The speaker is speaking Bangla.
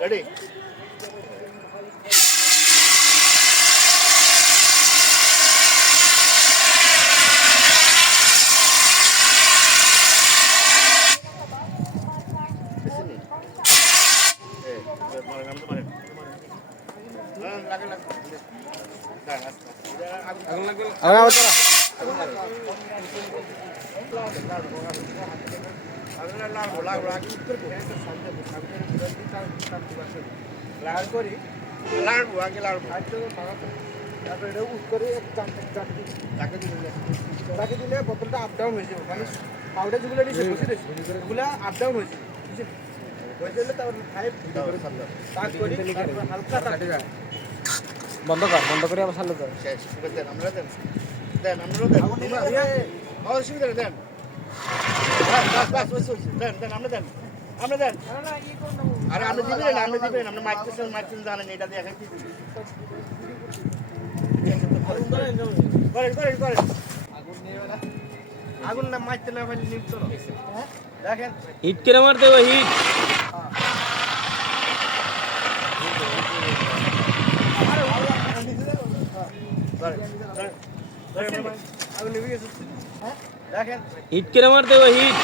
রেডি দিলে বোতলটা আপ ডাউন হয়ে যাবে মানে পাউডার যেগুলো এগুলো আপ ডাউন হয়েছে বন্ধ করে আবার চালু কর। আমরা দেন অসুবিধা দেন আমরা দেন আরে আপনি দিবেন আপনি মারতেছেন জানেন এটা দিয়ে এখন কি করেন আগুন না মারতে না পারলে নিপতো না দেখেন হিট করে মারতে হবে হিট। আগুন নিভে গেছে দেখেন হিট করে মারতে হবে হিট।